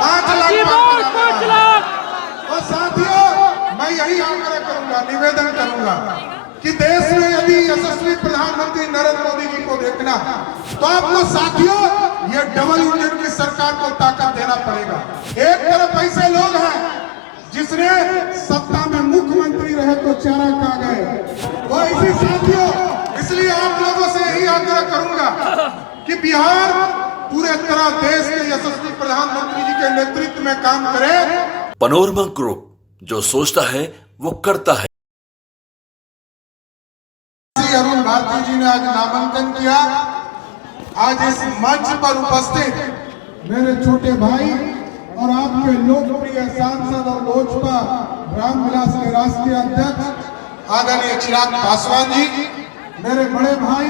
5 लाख। और साथियों, मैं यही आग्रह करूंगा, निवेदन करूंगा कि देश में यदि यशस्वी प्रधानमंत्री नरेंद्र मोदी जी को देखना तो आपको साथियों ये डबल इंजन की सरकार को ताकत देना पड़ेगा। एक तरफ ऐसे लोग हैं जिसने सत्ता में मुख्यमंत्री रहे तो चारा खा गए, वो ऐसे साथियों, इसलिए आप लोगों से यही आग्रह करूंगा कि बिहार पूरे तरह देश के यशस्वी प्रधानमंत्री जी के नेतृत्व में काम करे। पनोरमा ग्रुप, जो सोचता है वो करता है। अरुण भारती जी ने आज नामांकन किया। आज इस मंच पर उपस्थित मेरे छोटे भाई और आपके लोकप्रिय सांसद और लोजपा रामविलास के राष्ट्रीय अध्यक्ष आदरणीय चिराग पासवान जी, मेरे बड़े भाई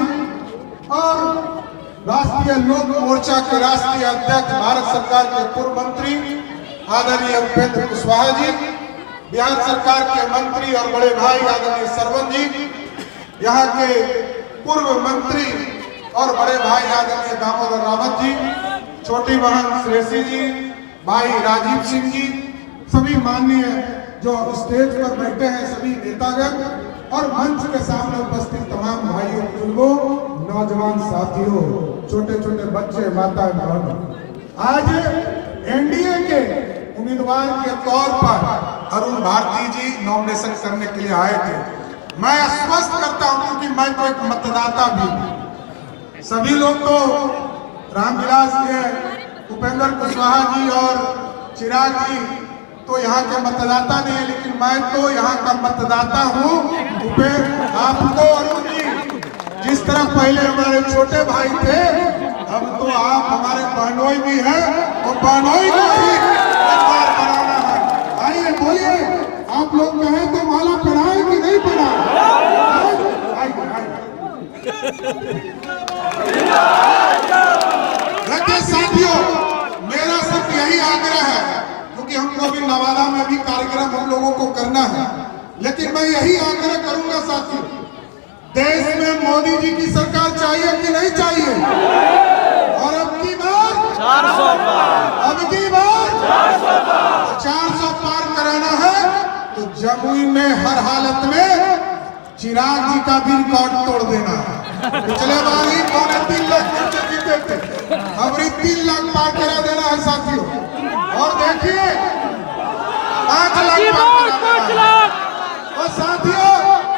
और राष्ट्रीय लोक मोर्चा के राष्ट्रीय अध्यक्ष भारत सरकार के पूर्व मंत्री आदरणीय उपेंद्र कुशवाहा जी, बिहार सरकार के मंत्री और बड़े भाई आदरणीय सरवन जी, यहाँ के पूर्व मंत्री और बड़े भाई आदरणीय दामोदर रावत जी, छोटी बहन श्रेषी जी, भाई राजीव सिंह जी, सभी माननीय जो स्टेज पर बैठे हैं सभी नेतागण और मंच के सामने उपस्थित तमाम भाइयों बुजुर्गों, नौजवान साथियों, छोटे छोटे बच्चे, माताएं बहनों, आज एनडीए के उम्मीदवार के तौर पर अरुण भारती जी नॉमिनेशन करने के लिए आए थे। मैं स्पष्ट करता हूं क्योंकि मैं तो एक मतदाता भी हूं। सभी लोग तो रामविलास के उपेंद्र कुशवाहा जी और चिराग जी तो यहाँ के मतदाता नहीं है, लेकिन मैं तो यहाँ का मतदाता हूँ। आपको अरुण जी जिस तरह पहले हमारे छोटे भाई थे, अब तो आप हमारे बहनोई भी हैं और बहनोई को ही बनाना है। आइए बोलिए, आप लोग कहें तो माला पढ़ाए कि नहीं पढ़ाए? साथियों, मेरा सिर्फ यही आग्रह है, क्योंकि हम लोग भी नवादा में भी कार्यक्रम हम लोगों को करना है, लेकिन मैं यही आग्रह करूंगा साथियों, देश में मोदी जी की सरकार चाहिए कि नहीं चाहिए? और अब की बार 400 पार, अब की बार 400 पार कराना है तो जमुई में हर हालत में चिराग जी का भी रिकॉर्ड तोड़ देना है। पिछले बार ही 3 लाख जीते थे, अब 3 लाख पार करा देना है साथियों। और देखिए 5 लाख। और साथियों,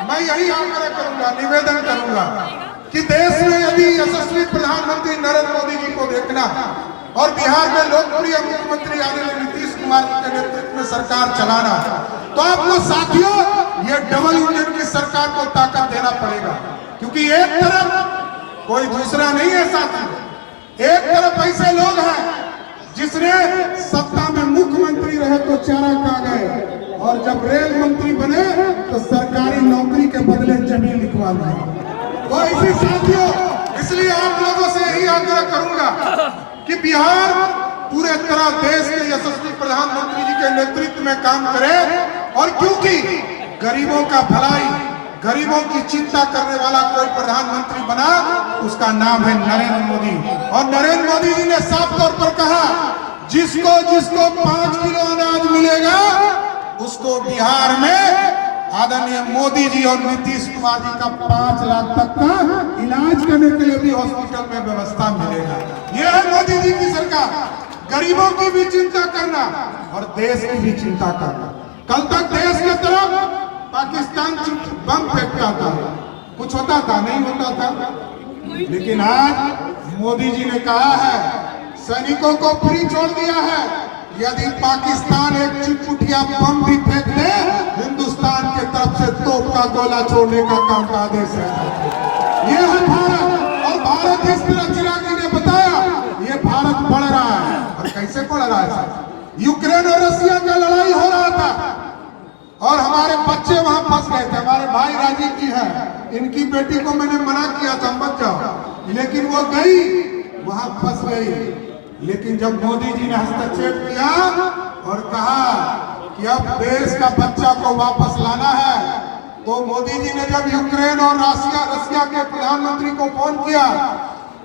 मैं यही आग्रह करूंगा, निवेदन करूंगा कि देश में यदि यशस्वी प्रधानमंत्री नरेंद्र मोदी जी को देखना और बिहार में लोकप्रिय मुख्यमंत्री आदरणीय नीतीश कुमार के नेतृत्व में सरकार चलाना तो आपको साथियों ये डबल इंजन की सरकार को ताकत देना पड़ेगा, क्योंकि एक तरफ कोई दूसरा नहीं है साथियों, एक तरफ ऐसे लोग हैं जिसने सत्ता में मुख्यमंत्री रहे तो चारा खा गए और जब रेल मंत्री बने तो सरकारी नौकरी के बदले जमीन लिखवा दी। तो ऐसे साथियों, इसलिए आप लोगों से यही आग्रह करूंगा कि बिहार पूरे तरह देश के यशस्वी प्रधानमंत्री जी के नेतृत्व में काम करे। और क्योंकि गरीबों का भलाई, गरीबों की चिंता करने वाला कोई प्रधानमंत्री बना, उसका नाम है नरेंद्र मोदी। और नरेंद्र मोदी जी ने साफ तौर पर कहा, जिसको 5 किलो अनाज मिलेगा उसको बिहार में आदरणीय मोदी जी और नीतीश कुमार जी का 5 लाख तक का इलाज करने के लिए भी हॉस्पिटल में व्यवस्था मिलेगा। यह है मोदी जी की सरकार, गरीबों की भी चिंता करना और देश की भी चिंता करना। कल तक देश के तरफ पाकिस्तान बम फेंकता था, कुछ होता था? नहीं होता था। लेकिन आज मोदी जी ने कहा है, सैनिकों को फ्री छोड़ दिया है, यदि पाकिस्तान एक चिटपुटिया बम भी फेंक दे, हिंदुस्तान के तरफ से तोप का गोला छोड़ने का काम का आदेश है। यह है भारत। और भारत इस तरह चिराग जी ने बताया, ये भारत बढ़ रहा है। और कैसे बढ़ रहा है? यूक्रेन और रशिया का लड़ाई हो रहा था और हमारे बच्चे वहां फंस गए थे। हमारे भाई राजीव जी हैं, इनकी बेटी को मैंने मना किया था मत जाओ, लेकिन वो गई, वहां फंस गई। लेकिन जब मोदी जी ने हस्तक्षेप किया और कहा कि अब देश का बच्चा को वापस लाना है, तो मोदी जी ने जब यूक्रेन और रशिया के प्रधानमंत्री को फोन किया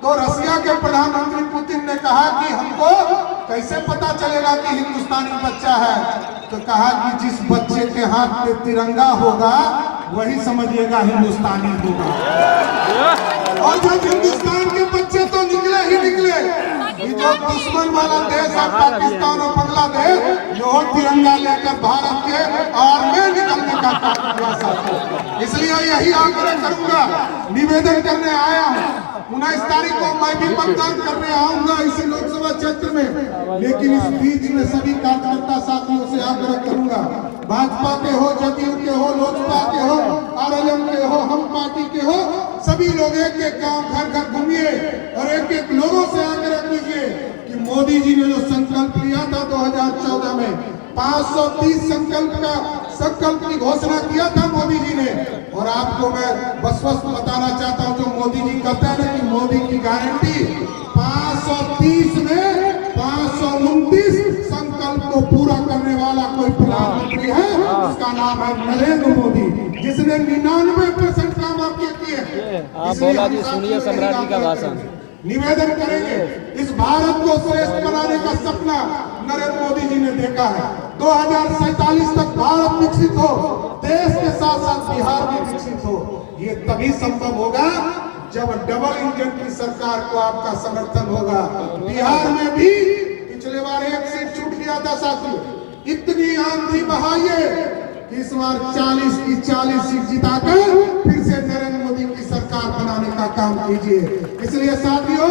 तो रशिया के प्रधानमंत्री पुतिन ने कहा कि हमको कैसे पता चलेगा कि हिंदुस्तानी बच्चा है? तो कहा कि जिस बच्चे के हाथ में तिरंगा होगा वही समझिएगा हिंदुस्तानी होगा। और जब हिंदुस्तान के बच्चे तो निकले ही निकले, ये जो दुश्मन वाला देश है पाकिस्तान और बांग्लादेश, जो तिरंगा लेकर भारत के और में निकलने का काम किया साथी। इसलिए यही आग्रह करूंगा, निवेदन करने आया हूँ। 19 तारीख को मैं भी मतदान करने आऊंगा इसी लोकसभा क्षेत्र में, लेकिन इस बीच में सभी कार्यकर्ता साथियों से आग्रह करूंगा, भाजपा के हो, जदयू के हो, लोजपा के हो, आरएलएम के हो, हम पार्टी के हो, सभी लोग एक एक गाँव घर घर घूमिए और एक एक लोगों से आग्रह कीजिए कि मोदी जी ने जो संकल्प लिया था 2014 में, 530 संकल्प की घोषणा किया था मोदी जी ने। और आपको मैं बस बताना चाहता हूं, जो मोदी जी कहते हैं ना कि मोदी की गारंटी, 530 में 529 संकल्प को पूरा करने वाला कोई प्रधानमंत्री है, उसका नाम है नरेंद्र मोदी, जिसने 99% काम आपके किए। जी सुनिए सम्राट जी का भाषण। निवेदन करेंगे, इस भारत को श्रेष्ठ बनाने का सपना नरेंद्र मोदी जी ने देखा है। 2047 तक भारत विकसित हो, देश के साथ साथ बिहार भी विकसित हो। ये तभी संभव होगा जब डबल इंजन की सरकार को आपका समर्थन होगा। बिहार में भी पिछले बार एक सीट छूट गया था साथियों, इतनी आंधी बहाइए इस बार 40 की 40 सीट जिताकर फिर से नरेंद्र मोदी की सरकार बनाने का काम कीजिए। इसलिए साथियों,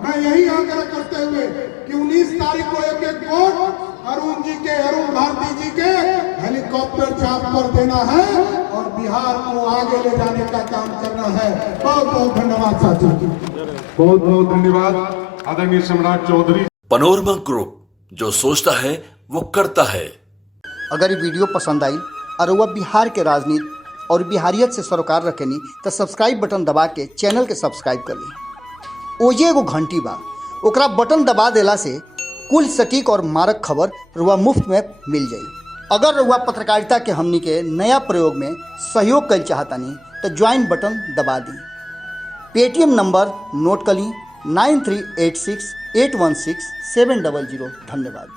मैं यही आग्रह करते हुए कि 19 तारीख को एक एक वोट अरुण भारती जी के हेलीकॉप्टर छाप पर देना है और बिहार को आगे ले जाने का काम करना है। बहुत बहुत धन्यवाद साथियों। बहुत बहुत धन्यवाद आदरणीय सम्राट चौधरी। पनोरमा ग्रुप, जो सोचता है वो करता है। अगर ये वीडियो पसंद आई और वह बिहार के राजनीति और बिहारियत से सरोकार रखेनी तो सब्सक्राइब बटन दबा के चैनल के सब्सक्राइब कर ली। ओजे एगो घंटी बा, ओकरा बटन दबा देला से कुल सटीक और मारक खबर रुआ मुफ्त में मिल जाई। अगर रुआ पत्रकारिता के हमनी के नया प्रयोग में सहयोग कर चाहतानी तो ज्वाइन बटन दबा दी। पेटीएम नंबर नोट कर ली 9386 816 700। धन्यवाद।